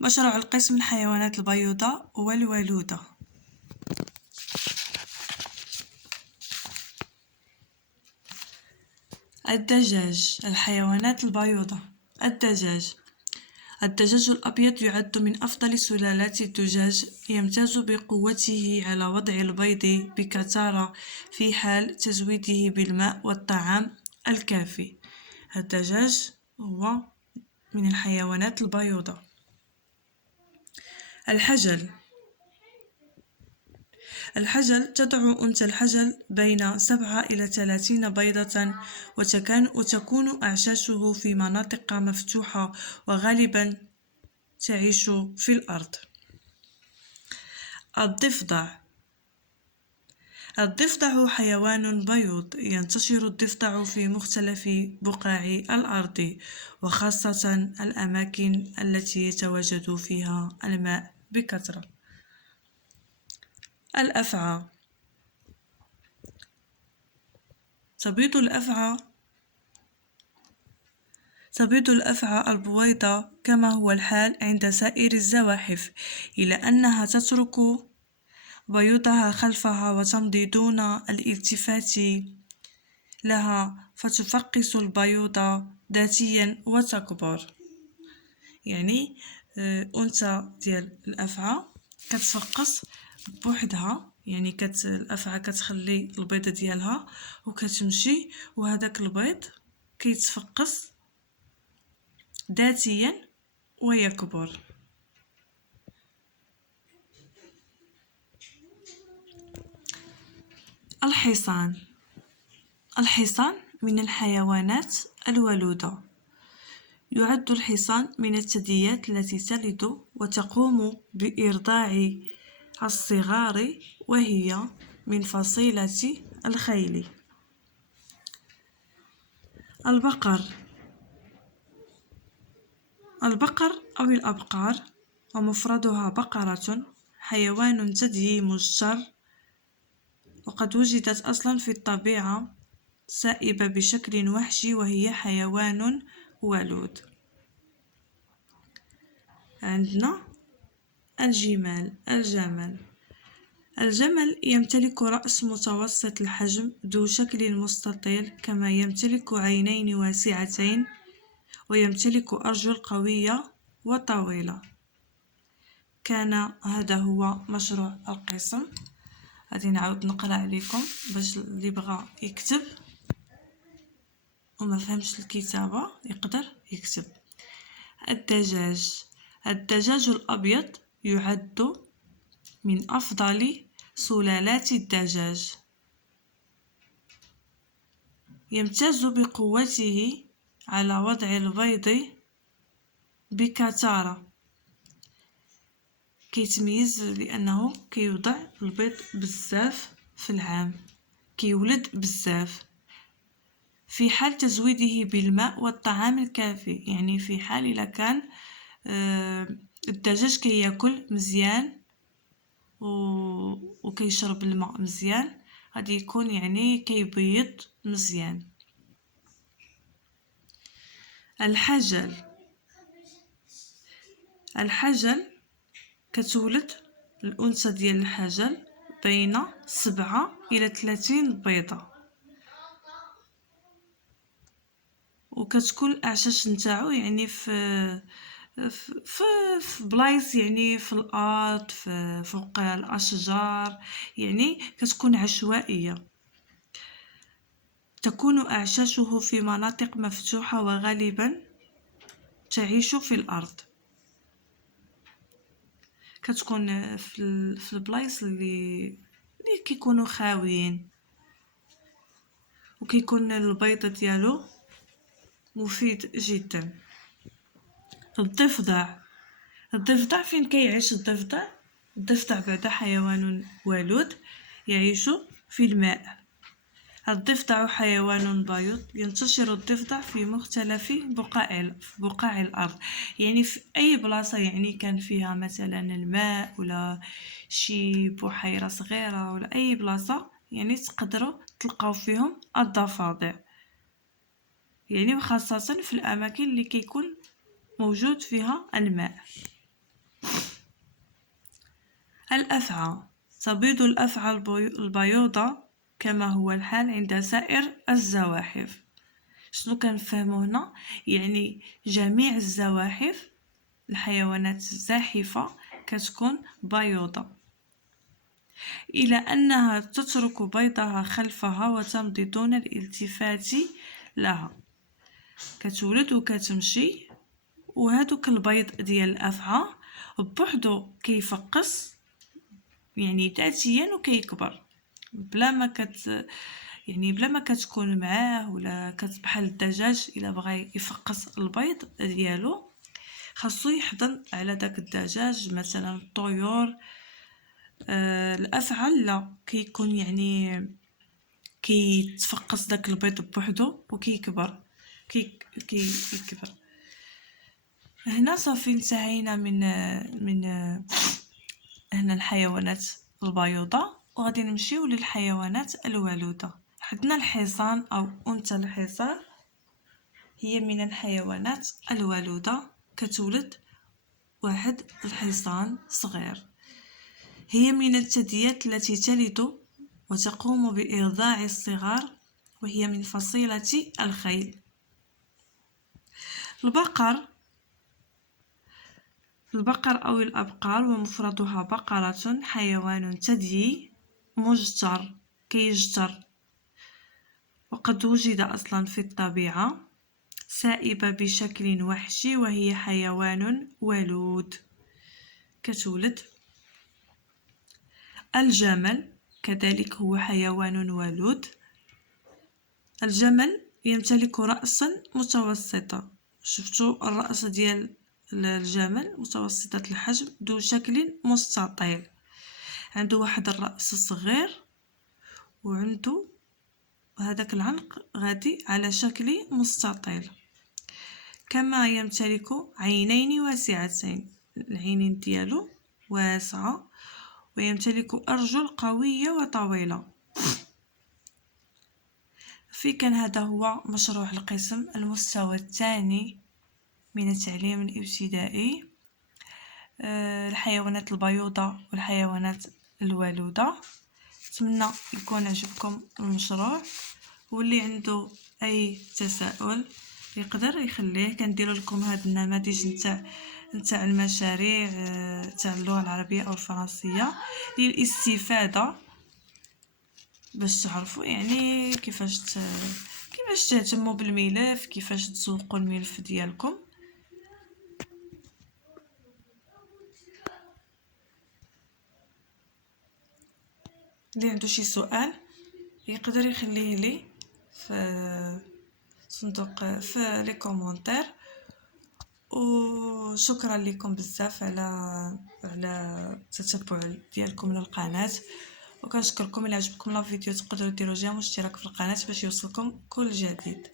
مشروع القسم الحيوانات البيضاء والولودة. الدجاج. الحيوانات البيضاء. الدجاج الأبيض يعد من أفضل سلالات الدجاج، يمتاز بقوته على وضع البيض بكثرة في حال تزويده بالماء والطعام الكافي. الدجاج هو من الحيوانات البيضاء. الحجل تضع أنثى الحجل بين 7 إلى 30 بيضة، وتكون أعشاشه في مناطق مفتوحة، وغالبا تعيش في الأرض. الضفدع حيوان بيض، ينتشر الضفدع في مختلف بقاع الأرض، وخاصة الأماكن التي يتواجد فيها الماء بكثرة. الأفعى. تبيض الأفعى البويضة كما هو الحال عند سائر الزواحف، إلا أنها تترك بيوضها خلفها وتمضي دون الالتفات لها، فتفقس البيوض ذاتيا وتكبر. يعني أنثى ديال الأفعى كتفقس بوحدها، يعني الأفعى كتخلي البيضة ديالها وكتمشي، وهذاك البيض كيتفقس ذاتيا ويكبر. الحصان من الحيوانات الولودة. يعد الحصان من الثدييات التي تلد وتقوم بإرضاع الصغار، وهي من فصيلة الخيل. البقر أو الأبقار، ومفردها بقرة، حيوان ثديي مشتر، وقد وجدت أصلا في الطبيعة سائبة بشكل وحشي، وهي حيوان ولود. عندنا الجمل يمتلك رأس متوسط الحجم ذو شكل مستطيل، كما يمتلك عينين واسعتين، ويمتلك أرجل قوية وطويلة. كان هذا هو مشروع القسم. غادي نعاود نقرأ عليكم باش اللي بغى يكتب وما فهمش الكتابة يقدر يكتب. الدجاج الأبيض يعد من أفضل سلالات الدجاج، يمتاز بقوته على وضع البيض بكثرة. كيتميز لأنه كيوضع البيض بزاف في العام، كيولد بزاف في حال تزويده بالماء والطعام الكافي. يعني في حال إلا كان الدجاج كياكل مزيان وكيشرب الماء مزيان، غادي يكون يعني كيبيض مزيان. الحجل كتولد الأنثى ديال الحجل بين 7 إلى 30 بيضة، وكتكون الأعشاش نتاعو يعني في بلايص، يعني في الأرض، فوق الأشجار، يعني كتكون عشوائية. تكون أعشاشه في مناطق مفتوحة، وغالبا تعيش في الأرض. كتكون في البلايص اللي كيكونوا خاويين، وكيكون البيض ديالو مفيد جدا. الضفدع فين كيعيش الضفدع بعد حيوان ولود، يعيش في الماء. الضفدع حيوان بيض، ينتشر الضفدع في مختلف بقاع الأرض، يعني في أي بلاصة يعني كان فيها مثلا الماء ولا شي بحيرة صغيرة ولا أي بلاصة، يعني تقدروا تلقاو فيهم الضفادع، يعني وخاصة في الأماكن اللي كيكون موجود فيها الماء. الأفعى. تبيض الأفعى البيوضة كما هو الحال عند سائر الزواحف. شنو كنفهمو هنا؟ يعني جميع الزواحف، الحيوانات الزاحفة كتكون بيوضة، إلى أنها تترك بيضها خلفها وتمضي دون الالتفات لها. كتولد وكتمشي، وهذوك البيض ديال الأفعى بوحدو كيفقس يعني ذاتيا وكيكبر بلا ما كتكون معاه، ولا بحال الدجاج الا بغى يفقس البيض ديالو خاصو يحضن على داك الدجاج مثلا الطيور. الافعى لا، كيكون يعني كيتفقس داك البيض بوحدو وكيكبر كيكبر. هنا صافي انتهينا من هنا الحيوانات البيضاء، وغادي نمشيو للحيوانات الولودة. عندنا الحصان او انثى الحصان، هي من الحيوانات الولودة، كتولد واحد الحصان صغير. هي من الثدييات التي تلد وتقوم بإرضاع الصغار، وهي من فصيلة الخيل. البقر أو الأبقار، ومفردها بقرة، حيوان ثديي مجتر كيجتر، وقد وجد أصلا في الطبيعة، سائبة بشكل وحشي، وهي حيوان ولود كتولد. الجمل كذلك هو حيوان ولود. الجمل يمتلك رأسا متوسطة، شفتوا الرأس ديال الجمل متوسطة الحجم ذو شكل مستطيل، عنده واحد الرأس صغير وعنده هذاك العنق غادي على شكل مستطيل. كما يمتلك عينين واسعتين، العينين ديالو واسعة، ويمتلك أرجل قوية وطويلة. كان هذا هو مشروع القسم المستوى الثاني من التعليم الابتدائي، الحيوانات البيوضة والحيوانات الولودة. أتمنى يكون عجبكم المشروع، واللي عنده أي تساؤل يقدر يخليه. كندير لكم هذا النماذج نتاع المشاريع تاع اللغة العربية أو الفرنسية للاستفادة، باش تعرفوا يعني كيفاش تهتموا بالملف، كيفاش تسوقوا الملف ديالكم. اللي عنده شي سؤال يقدر يخليه لي في صندوق في لي كومونتير. وشكرا لكم بزاف على التتبع ديالكم للقناه، وكنشكركم. الى عجبكم لا فيديو تقدروا ديروا جيم واشتراك في القناه باش يوصلكم كل جديد.